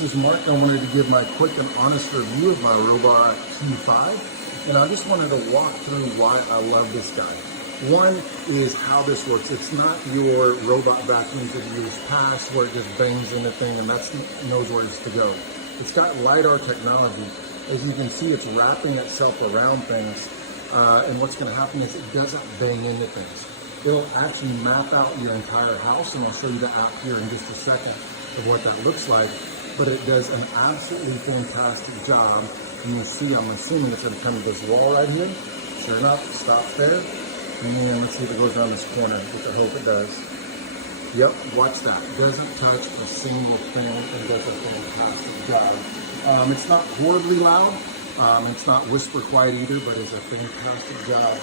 this is Mark. I wanted to give my quick and honest review of my Roborock Q5, and I just wanted to walk through why I love this guy. One is how this works. It's not your robot vacuums that you use past where it just bangs in the thing and that knows where it's to go. It's got LiDAR technology. As you can see, it's wrapping itself around things, and what's going to happen is it doesn't bang into things. It'll actually map out your entire house, and I'll show you the app here in just a second of what that looks like, but it does an absolutely fantastic job. And you'll see, I'm assuming it's going to come to this wall right here. Sure enough, it stops there. And then let's see if it goes around this corner, which I hope it does. Yep, watch that. Doesn't touch a single thing and does a fantastic job. It's not horribly loud. It's not whisper quiet either, but it's a fantastic job.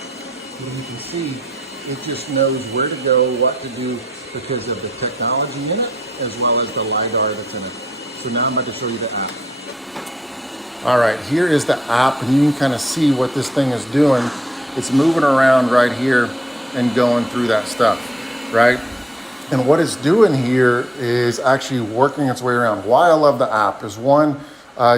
And you can see it just knows where to go, what to do because of the technology in it, as well as the LiDAR that's in it. So now I'm about to show you the app. All right, here is the app, and you can kind of see what this thing is doing. It's moving around right here and going through that stuff, right? And what it's doing here is actually working its way around. Why I love the app is one,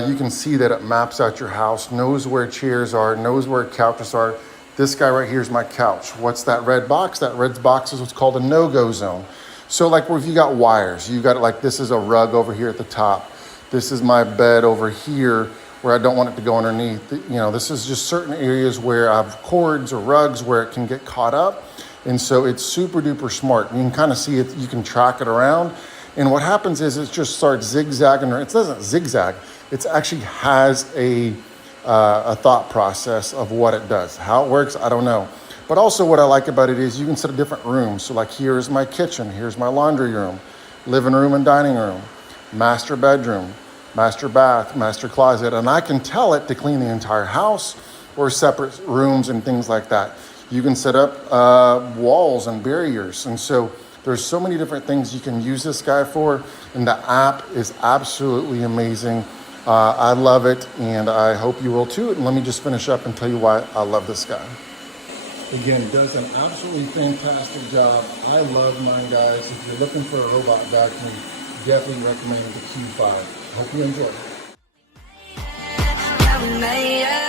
you can see that it maps out your house, knows where chairs are, knows where couches are. This guy right here is my couch. What's that red box? That red box is what's called a no-go zone. So like if you got wires, you got it like this is a rug over here at the top. This is my bed over here where I don't want it to go underneath. You know, this is just certain areas where I have cords or rugs where it can get caught up. And so it's super duper smart. You can kind of see it, you can track it around. And what happens is it just starts zigzagging. It doesn't zigzag. It actually has a thought process of what it does. How it works, I don't know. But also what I like about it is you can set up different rooms. So like here's my kitchen, here's my laundry room, living room and dining room, master bedroom, master bath, master closet, and I can tell it to clean the entire house or separate rooms and things like that. You can set up walls and barriers. And so there's so many different things you can use this guy for, and the app is absolutely amazing. I love it, and I hope you will too. And let me just finish up and tell you why I love this guy. Again, it does an absolutely fantastic job. I love mine, guys. If you're looking for a robot vacuum, definitely recommend the Q5. Hope you enjoy it.